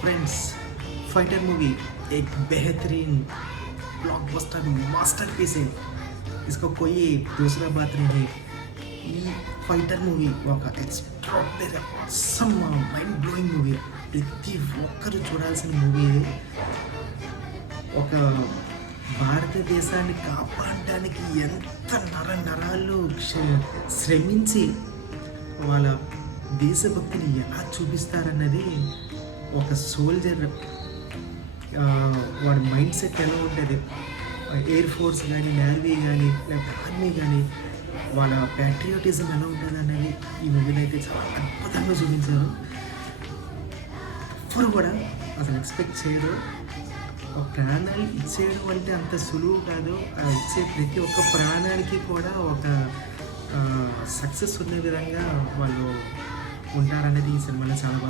Friends fighter movie एक बेहतरीन blockbuster masterpiece है. इसका कोई दूसरा बात नहीं. ఈ ఫైటర్ మూవీ ఒక extraordinary awesome mind blowing movie. ప్రతి ఒక్కరు చూడాల్సిన మూవీ ఇది. ఒక భారతదేశాన్ని కాపాడడానికి ఎంత నరాలు శ్రమించి వాళ్ళ దేశభక్తిని ఎలా చూపిస్తారన్నది, ఒక సోల్జర్ వాడి మైండ్ సెట్ ఎలా ఉంటుంది, ఎయిర్ ఫోర్స్ కానీ నేవీ కానీ లేకపోతే ఆర్మీ కానీ వాళ్ళ ప్యాట్రియాటిజం ఎలా ఉంటుంది అనేది ఈ మూవీలో అయితే చాలా అద్భుతంగా చూపించారు. ఎవ్వరు కూడా అసలు ఎక్స్పెక్ట్ చేయరు. ఒక ప్రాణాలు ఇచ్చేయడం అంటే అంత సులువు కాదు. ఆ ఇచ్చే ప్రతి ఒక్క ప్రాణానికి కూడా ఒక సక్సెస్ ఉన్న విధంగా వాళ్ళు ఉంటారనేది ఈ సినిమాలో చాలా